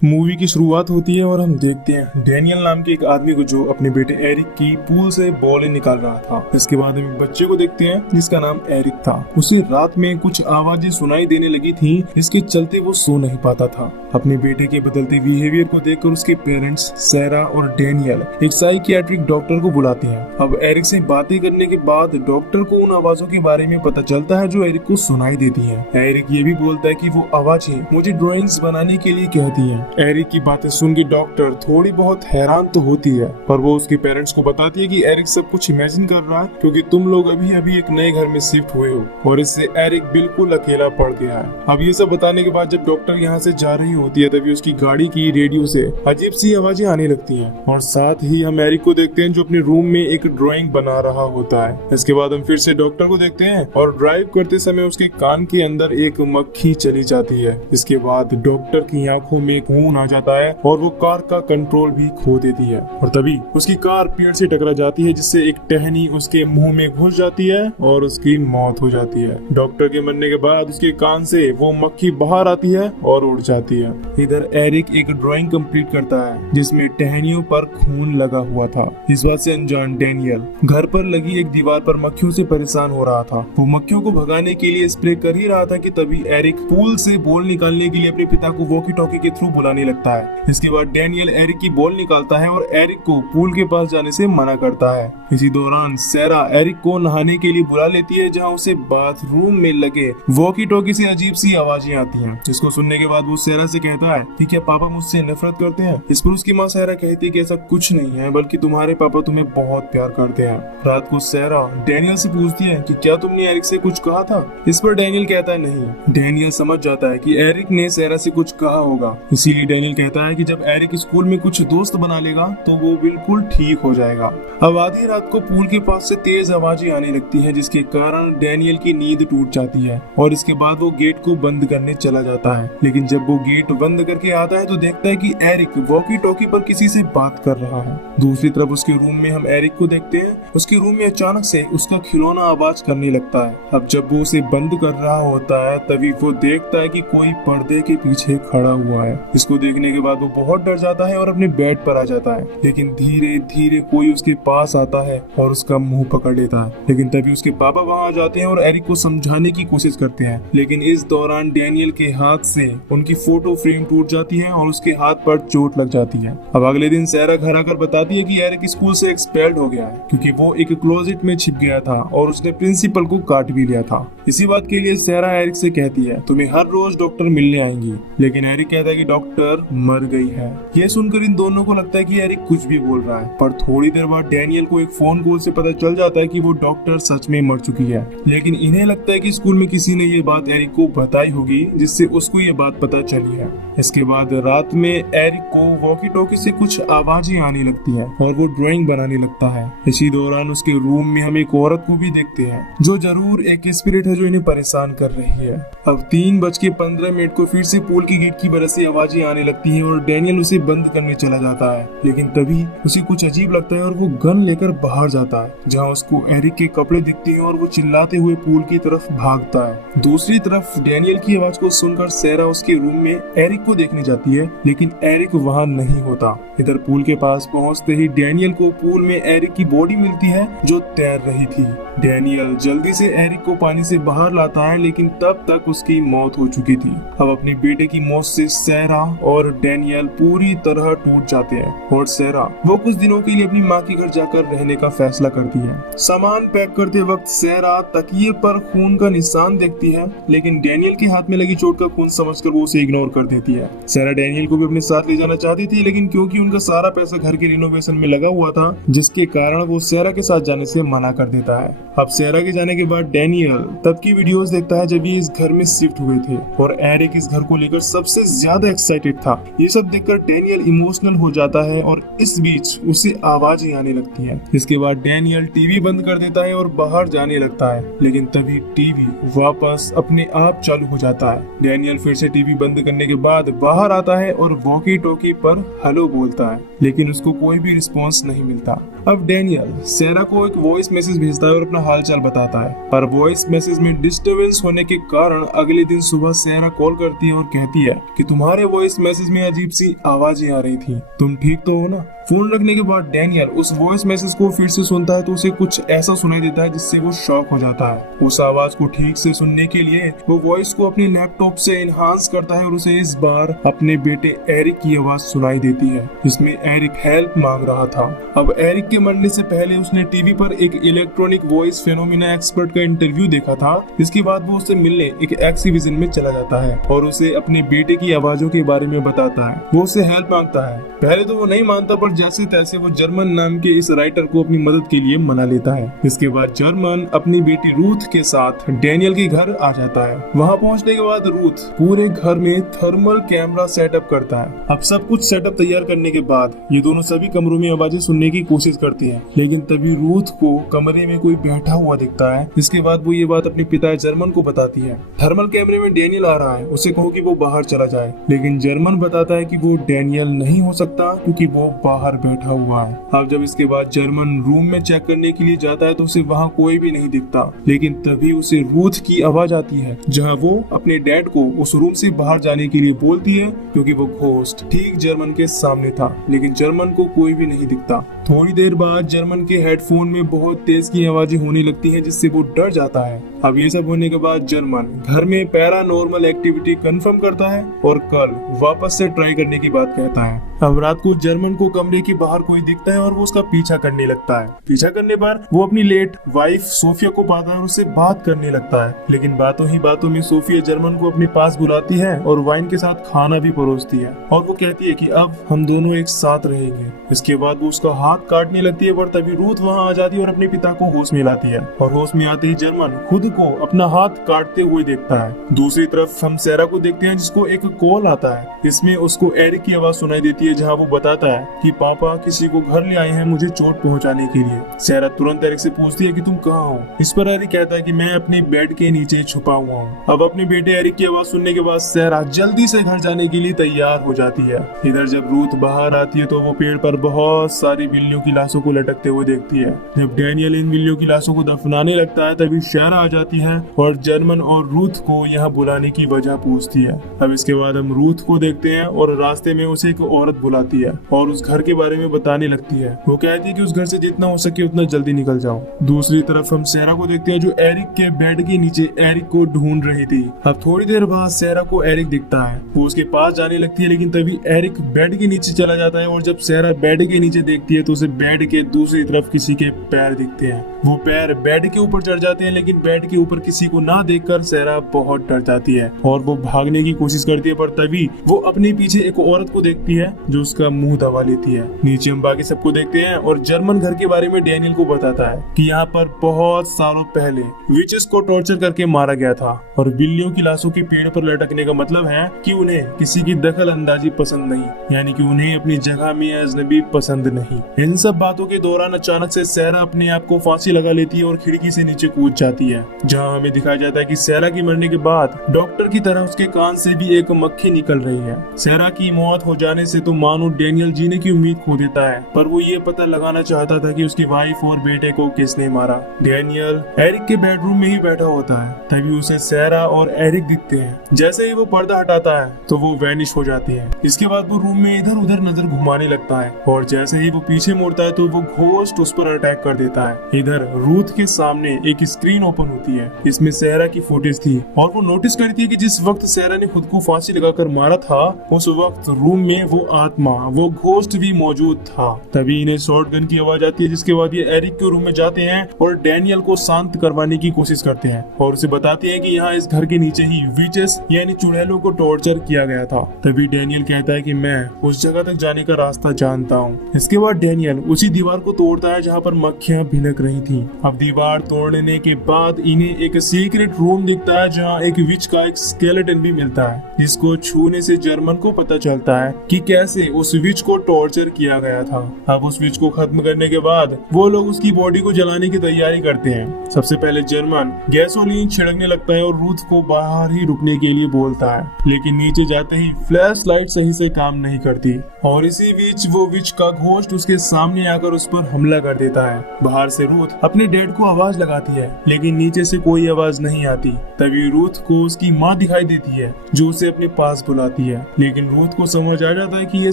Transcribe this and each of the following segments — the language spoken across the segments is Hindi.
मूवी की शुरुआत होती है और हम देखते हैं डैनियल नाम के एक आदमी को जो अपने बेटे एरिक की पूल से बॉल निकाल रहा था। इसके बाद हम एक बच्चे को देखते हैं जिसका नाम एरिक था। उसे रात में कुछ आवाजें सुनाई देने लगी थी, इसके चलते वो सो नहीं पाता था। अपने बेटे के बदलते बिहेवियर को देखकर उसके पेरेंट्स सैरा और डैनियल एक साइकियाट्रिक डॉक्टर को बुलाते हैं। अब एरिक से बातें करने के बाद डॉक्टर को उन आवाजों के बारे में पता चलता है जो एरिक को सुनाई देती है। एरिक ये भी बोलता है कि वो आवाजें मुझे ड्राइंग्स बनाने के लिए कहती है। एरिक की बातें सुन के डॉक्टर थोड़ी बहुत हैरान तो होती है, पर वो उसके पेरेंट्स को बताती है कि एरिक सब कुछ इमेजिन कर रहा है क्योंकि तुम लोग अभी अभी एक नए घर में शिफ्ट हुए हो और इससे एरिक बिल्कुल अकेला पड़ गया है। अब ये सब बताने के बाद जब डॉक्टर यहाँ से जा रही होती है तभी उसकी गाड़ी की रेडियो से अजीब सी आवाजें आने लगती हैं और साथ ही हम एरिक को देखते हैं जो अपने रूम में एक ड्राइंग बना रहा होता है। इसके बाद हम फिर से डॉक्टर को देखते हैं और ड्राइव करते समय उसके कान के अंदर एक मक्खी चली जाती है। इसके बाद डॉक्टर की आंखों में खून आ जाता है और वो कार का कंट्रोल भी खो देती है और तभी उसकी कार पेड़ से टकरा जाती है जिससे एक टहनी उसके मुंह में घुस जाती है और उसकी मौत हो जाती है। डॉक्टर के मरने के बाद उसके कान से वो मक्खी बाहर आती है और उड़ जाती है। इधर एरिक एक ड्राइंग कंप्लीट करता है जिसमें टहनियों पर खून लगा हुआ था। इस बात से अनजान डैनियल घर पर लगी एक दीवार पर मक्खियों से परेशान हो रहा था। वो मक्खियों को भगाने के लिए स्प्रे कर ही रहा था कि तभी एरिक पूल से बॉल निकालने के लिए अपने पिता को वॉकी टॉकी के थ्रू बुलाने लगता है। इसके बाद डैनियल एरिक की बॉल निकालता है और एरिक को पूल के पास जाने से मना करता है। इसी दौरान सैरा एरिक को नहाने के लिए बुला लेती है जहां उसे बाथरूम में लगे वॉकी टॉकी से अजीब सी आवाजें आती हैं। जिसको सुनने के बाद वो सैरा से कहता है कि क्या पापा मुझसे नफरत करते हैं। इस पर उसकी माँ सैरा कहती है कि ऐसा कुछ नहीं है बल्कि तुम्हारे पापा तुम्हें बहुत प्यार करते हैं। रात को सैरा डैनियल से पूछती है कि क्या तुमने एरिक से कुछ कहा था। इस पर डैनियल कहता है नहीं। डैनियल समझ जाता है कि एरिक ने सैरा से कुछ कहा होगा, इसीलिए डैनियल कहता है कि जब एरिक स्कूल में कुछ दोस्त बना लेगा तो वो बिल्कुल ठीक हो जाएगा। अब आधी रात को पूल के पास से तेज आवाजें आने लगती हैं जिसके कारण डैनियल की नींद टूट जाती है और इसके बाद वो गेट को बंद करने चला जाता है। लेकिन जब वो गेट बंद करके आता है तो देखता है कि एरिक वॉकी टॉकी पर किसी से बात कर रहा है। दूसरी तरफ उसके रूम में हम एरिक को देखते हैं। उसके रूम में अचानक से उसका खिलौना आवाज करने लगता है। अब जब वो उसे बंद कर रहा होता है तभी वो देखता है कि कोई पर्दे के पीछे खड़ा हुआ है। इसको देखने के बाद वो बहुत डर जाता है और अपने बेड पर आ जाता है। लेकिन धीरे धीरे कोई उसके पास आता है और उसका मुंह पकड़ लेता है। लेकिन तभी उसके पापा वहां आ जाते हैं और एरिक को समझाने की कोशिश करते हैं। लेकिन इस दौरान डैनियल के हाथ से उनकी फोटो फ्रेम टूट जाती है और उसके हाथ पर चोट लग जाती है। अब अगले दिन सैरा घर आकर बताती है कि एरिक स्कूल से एक्सपेल्ड हो गया है क्योंकि वो एक क्लोजेट में छिप गया था और उसने प्रिंसिपल को काट भी लिया था। इसी बात के लिए सैरा एरिक से कहती है तुम्हें हर रोज डॉक्टर मिलने आएंगी। लेकिन एरिक कहता है कि डॉक्टर मर गई है। यह सुनकर इन दोनों को लगता है कि एरिक कुछ भी बोल रहा है, पर थोड़ी देर बाद डैनियल को एक फोन कॉल से पता चल जाता है कि वो डॉक्टर सच में मर चुकी है। लेकिन इन्हें लगता है कि स्कूल में किसी ने ये बात एरिक को बताई होगी जिससे उसको ये बात पता चली है। इसके बाद रात में एरिक को वॉकी टॉकी से कुछ आवाजें आने लगती है और वो ड्राइंग बनाने लगता है। इसी दौरान उसके रूम में हम एक औरत को भी देखते हैं जो जरूर एक स्पिरिट है जो इन्हें परेशान कर रही है। अब 3:15 को फिर से पूल की गेट की वजह से आवाजें आने लगती है और डैनियल उसे बंद करने चला जाता है। लेकिन तभी उसे कुछ अजीब लगता है और वो गन लेकर बाहर जाता है जहां उसको एरिक के कपड़े दिखते हैं और वो चिल्लाते हुए पूल की तरफ भागता है। दूसरी तरफ डैनियल की आवाज को सुनकर सैरा उसके रूम में एरिक को देखने जाती है लेकिन एरिक वहां नहीं होता। इधर पूल के पास पहुंचते ही डैनियल को पूल में एरिक की बॉडी मिलती है जो तैर रही थी। डैनियल जल्दी से एरिक को पानी से बाहर लाता है लेकिन तब तक उसकी मौत हो चुकी थी। अब अपने बेटे की मौत से सैरा और डैनियल पूरी तरह टूट जाते हैं और सैरा वो कुछ दिनों के लिए अपनी माँ के घर जाकर रहने का फैसला करती है। सामान पैक करते वक्त सैरा तकिए पर खून का निशान देखती है लेकिन डैनियल के हाथ में लगी चोट का खून समझकर वो उसे इग्नोर कर देती है। सैरा डैनियल को भी अपने साथ ले जाना चाहती थी लेकिन क्योंकि उनका सारा पैसा घर के रिनोवेशन में लगा हुआ था जिसके कारण वो सैरा के साथ जाने से मना कर देता है। अब सैरा के जाने के बाद डैनियल तब की वीडियोस देखता है जब ये इस घर में शिफ्ट हुए थे और एरिक इस घर को लेकर सबसे ज्यादा एक्साइटेड था। ये सब देखकर डैनियल इमोशनल हो जाता है और इस बीच उसे आवाजें आने लगती हैं। इसके बाद डैनियल टीवी बंद कर देता है और बाहर जाने लगता है लेकिन तभी टीवी वापस अपने आप चालू हो जाता है। डैनियल फिर से टीवी बंद करने के बाद बाहर आता है और वॉकी टॉकी पर हेलो बोलता है लेकिन उसको कोई भी रिस्पॉन्स नहीं मिलता। अब डैनियल सेरा को एक वॉइस मैसेज भेजता है और अपना हालचाल बताता है, पर वॉइस मैसेज में डिस्टरबेंस होने के कारण अगले दिन सुबह सेरा कॉल करती है और कहती है कि तुम्हारे वॉइस मैसेज में अजीब सी आवाजें आ रही थी, तुम ठीक तो हो ना। फोन रखने के बाद डैनियल उस वॉइस मैसेज को फिर से सुनता है तो उसे कुछ ऐसा सुनाई देता है जिससे वो शॉक हो जाता है। उस आवाज को ठीक से सुनने के लिए वो वॉइस को अपने लैपटॉप से एनहांस करता है और उसे इस बार अपने बेटे एरिक की आवाज सुनाई देती है, जिसमें एरिक हेल्प मांग रहा था। अब एरिक के मरने से पहले उसने टीवी पर एक इलेक्ट्रॉनिक वॉइस फेनोमेना एक्सपर्ट का इंटरव्यू देखा था, जिसके बाद वो उससे मिलने एक एक्सिबिशन में चला जाता है और उसे अपने बेटे की आवाजों के बारे में बताता है। वो उससे हेल्प मांगता है। पहले तो वो नहीं मानता, पर जैसे तैसे वो जर्मन नाम के इस राइटर को अपनी मदद के लिए मना लेता है। इसके बाद जर्मन अपनी बेटी रूथ के साथ डैनियल के घर आ जाता है। वहाँ पहुँचने के बाद रूथ पूरे घर में थर्मल कैमरा सेटअप करता है। अब सब कुछ सेटअप तैयार करने के बाद ये दोनों सभी कमरों में आवाजें सुनने की कोशिश करती हैं, लेकिन तभी रूथ को कमरे में कोई बैठा हुआ दिखता है। इसके बाद वो ये बात अपने पिता जर्मन को बताती है। थर्मल कैमरे में डैनियल आ रहा है, उसे कहो कि वो बाहर चला जाए, लेकिन जर्मन बताता है कि वो डैनियल नहीं हो सकता क्योंकि वो बाहर बैठा हुआ है। अब जब इसके बाद जर्मन रूम में चेक करने के लिए जाता है तो उसे वहाँ कोई भी नहीं दिखता, लेकिन तभी उसे रूथ की आवाज आती है जहाँ वो अपने डैड को उस रूम से बाहर जाने के लिए बोलती है, क्योंकि वो घोस्ट ठीक जर्मन के सामने था, लेकिन जर्मन को कोई भी नहीं दिखता। थोड़ी देर बाद जर्मन के हेडफोन में बहुत तेज की आवाजें होने लगती हैं, जिससे वो डर जाता है। अब ये सब होने के बाद जर्मन घर में पैरानॉर्मल एक्टिविटी कंफर्म करता है और कल वापस से ट्राई करने की बात कहता है। अब रात को जर्मन को कमरे के बाहर कोई दिखता है और वो उसका पीछा करने लगता है। पीछा करने पर वो अपनी लेट वाइफ सोफिया को पाता है और उससे बात करने लगता है, लेकिन बातों ही बातों में सोफिया जर्मन को अपने पास बुलाती है और वाइन के साथ खाना भी परोसती है और वो कहती है कि अब हम दोनों एक साथ रहेंगे। इसके बाद वो उसका हाथ काटने लगती है, पर तभी रूथ वहाँ आ जाती है और अपने पिता को होश में लाती है और होश में आते ही जर्मन खुद को अपना हाथ काटते हुए देखता है। दूसरी तरफ हम सेरा को देखते हैं, जिसको एक कॉल आता है। इसमें उसको एरिक की आवाज सुनाई देती है जहाँ वो बताता है कि पापा किसी को घर ले आए हैं मुझे चोट पहुंचाने के लिए। सेरा तुरंत एरिक से पूछती है कि तुम कहाँ हो। इस पर एरिक कहता है कि मैं अपने बेड के नीचे छुपा हुआ हूँ। अब अपने बेटे एरिक की आवाज सुनने के बाद सेरा जल्दी से घर जाने के लिए तैयार हो जाती है। इधर जब रूथ बाहर आती है तो वो पेड़ पर बहुत सारी बिल्लियों की लाशों को लटकते हुए देखती है। जब डैनियल इन बिल्लियों की लाशों को दफनाने लगता है तभी सेरा आ जाती है और जर्मन और रूथ को यहाँ बुलाने की वजह पूछती है। अब इसके बाद हम रूथ को देखते हैं और रास्ते में उसे एक औरत बुलाती है और उस घर के बारे में बताने लगती है। वो कहती है कि उस घर से जितना हो सके उतना जल्दी निकल जाओ। दूसरी तरफ हम सेरा को देखते हैं जो एरिक के बेड के नीचे एरिक को ढूंढ रही थी। अब थोड़ी देर बाद सेरा को एरिक दिखता है, वो उसके पास जाने लगती है, लेकिन तभी एरिक बेड के नीचे चला जाता है और जब सेरा बेड के नीचे देखती है तो उसे बेड के दूसरी तरफ किसी के पैर दिखते हैं। वो पैर बेड के ऊपर चढ़ जाते हैं, लेकिन बेड के ऊपर किसी को ना देखकर सेरा बहुत डर जाती है और वो भागने की कोशिश करती है, पर तभी वो अपने पीछे एक औरत को देखती है जो उसका मुंह दबा लेती है। नीचे हम बाकी सबको देखते हैं और जर्मन घर के बारे में डैनियल को बताता है कि यहाँ पर बहुत सालों पहले विचेस को टॉर्चर करके मारा गया था और बिल्लियों की लाशों के पेड़ पर लटकने का मतलब है कि उन्हें किसी की दखल अंदाजी पसंद नहीं, यानी कि उन्हें अपनी जगह में अजनबी पसंद नहीं। इन सब बातों के दौरान अचानक से सेरा अपने आप को फांसी लगा लेती है और खिड़की से नीचे कूद जाती है, जहाँ हमें दिखाया जाता है कि सेरा की मरने के बाद डॉक्टर की तरह उसके कान से भी एक मक्खी निकल रही है। सेरा की मौत हो जाने से तो मानो डैनियल जीने की उम्मीद खो देता है, पर वो ये पता लगाना चाहता था कि उसकी वाइफ और बेटे को किसने मारा। डैनियल एरिक के बेडरूम में ही बैठा होता है, तभी उसे सेरा और एरिक दिखते हैं। जैसे ही वो पर्दा हटाता है तो वो वैनिश हो जाती है। इसके बाद वो रूम में इधर उधर नजर घुमाने लगता है और जैसे ही वो पीछे मुड़ता है तो वो घोस्ट उस पर अटैक कर देता है। इधर रूथ के सामने एक स्क्रीन ओपन होती है, इसमें सेरा की फुटेज थी और वो नोटिस करती है कि जिस वक्त सेरा ने खुद को फांसी लगाकर मारा था उस वक्त रूम में वो आत्मा, वो घोस्ट भी मौजूद था। तभी इन्हें शॉटगन की आवाज आती है, जिसके बाद ये एरिक के रूम में जाते हैं और डैनियल को शांत करवाने की कोशिश करते हैं और उसे बताते हैं कि यहाँ इस घर के नीचे ही विचेस यानी चुड़ैलों को टॉर्चर किया गया था। तभी डैनियल कहता है कि मैं उस जगह तक जाने का रास्ता जानता हूँ। इसके बाद डैनियल उसी दीवार को तोड़ता है जहाँ पर मक्खियाँ भिनक रही थी। अब दीवार तोड़ने के बाद इन्हें एक सीक्रेट रूम दिखता है जहाँ एक विच का एक स्केलेटन भी मिलता है, जिसको छूने से जर्मन को पता चलता है कि कैसे से उस विच को टॉर्चर किया गया था। अब उस विच को खत्म करने के बाद वो लोग उसकी बॉडी को जलाने की तैयारी करते हैं। सबसे पहले जर्मन गैसोलीन छिड़कने लगता है और रूथ को बाहर ही रुकने के लिए बोलता है, लेकिन नीचे जाते ही फ्लैश लाइट सही से काम नहीं करती और इसी बीच वो विच का घोस्ट उसके सामने आकर उस पर हमला कर देता है। बाहर से रूथ अपने डैड को आवाज लगाती है, लेकिन नीचे से कोई आवाज नहीं आती। तभी रूथ को उसकी माँ दिखाई देती है जो उसे अपने पास बुलाती है, लेकिन रूथ को समझ आ जाता है कि ये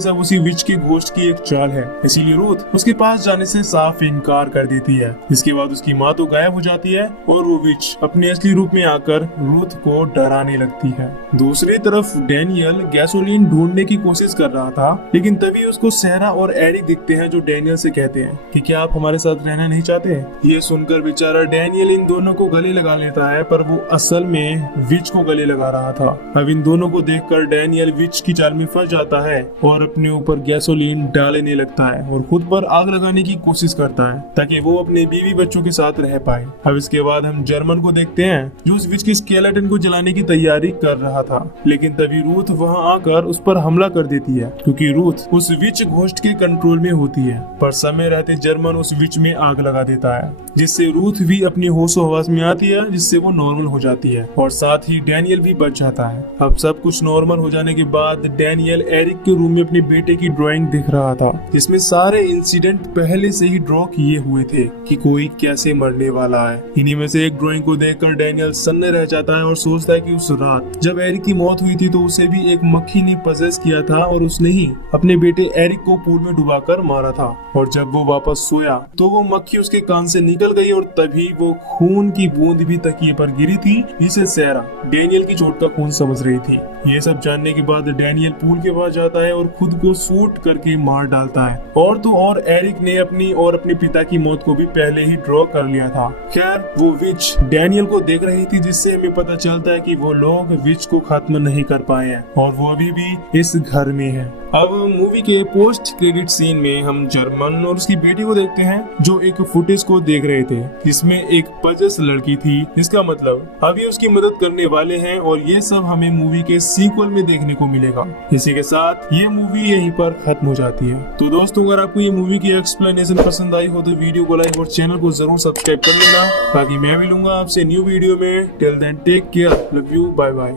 सब उसी विच के घोस्ट की एक चाल है, इसीलिए रूथ उसके पास जाने से साफ इनकार कर देती है। इसके बाद उसकी माँ तो गायब हो जाती है और वो विच अपने असली रूप में आकर रूथ को डराने लगती है। दूसरी तरफ डैनियल गैसोलीन ढूंढने की कोशिश कर रहा था, लेकिन तभी उसको सहरा और एरिक दिखते हैं जो डैनियल से कहते हैं कि क्या आप हमारे साथ रहना नहीं चाहते। ये सुनकर बेचारा डैनियल इन दोनों को गले लगा लेता है, पर वो असल में विच को गले लगा रहा था। अब इन दोनों को देखकर डैनियल विच की चाल में फंस जाता है और अपने ऊपर गैसोलीन डालने लगता है और खुद पर आग लगाने की कोशिश करता है ताकि वो अपने बीवी बच्चों के साथ रह पाए। अब इसके बाद हम जर्मन को देखते हैं जो उस विच के स्केलेटन को जलाने की तैयारी कर रहा था, लेकिन तभी रूथ वहां आकर उस पर हमला कर देती है क्योंकि रूथ उस विच घोस्ट के कंट्रोल में होती है। पर समय रहते जर्मन उस विच में आग लगा देता है, जिससे रूथ भी अपनी होशो हवास में आती है, जिससे वो नॉर्मल हो जाती है और साथ ही डैनियल भी बच जाता है। अब सब कुछ नॉर्मल हो जाने के बाद डैनियल एरिक के रूम में अपने बेटे की ड्राइंग देख रहा था, जिसमें सारे इंसिडेंट पहले से ही ड्रॉ किए हुए थे कि कोई कैसे मरने वाला है। इन्हीं में से एक ड्राइंग को देखकर डैनियल सन्ने रह जाता है और सोचता है कि उस रात जब एरिक की मौत हुई थी तो उसे भी एक मक्खी ने पजेस किया था और उसने ही अपने बेटे एरिक को पूल में डुबाकर मारा था। और जब वो वापस सोया तो वो मक्खी उसके कान से निकल गई और तभी वो खून की बूंद भी तकिए पर गिरी थी, जिसे सहरा डैनियल की चोट का खून समझ रही थी। ये सब जानने के बाद डैनियल पूल के पास जाता है और खुद को शूट करके मार डालता है। और तो और एरिक ने अपनी और अपने पिता की मौत को भी पहले ही ड्रॉ कर लिया था। खैर वो विच डैनियल को देख रही थी, जिससे हमें पता चलता है कि वो लोग विच को खत्म नहीं कर पाए हैं और वो अभी भी इस घर में है। अब मूवी के पोस्ट क्रेडिट सीन में हम जर्मन और उसकी बेटी को देखते हैं जो एक फुटेज को देख रहे थे जिसमें एक पजस लड़की थी। इसका मतलब अभी उसकी मदद करने वाले हैं और ये सब हमें मूवी के सीक्वल में देखने को मिलेगा। इसी के साथ ये मूवी यहीं पर खत्म हो जाती है। तो दोस्तों, अगर आपको ये मूवी की एक्सप्लेनेशन पसंद आई हो तो वीडियो को लाइक और चैनल को जरूर सब्सक्राइब कर लेना, ताकि मैं मिलूंगा आपसे न्यू वीडियो में। Till then take care, love you, bye bye.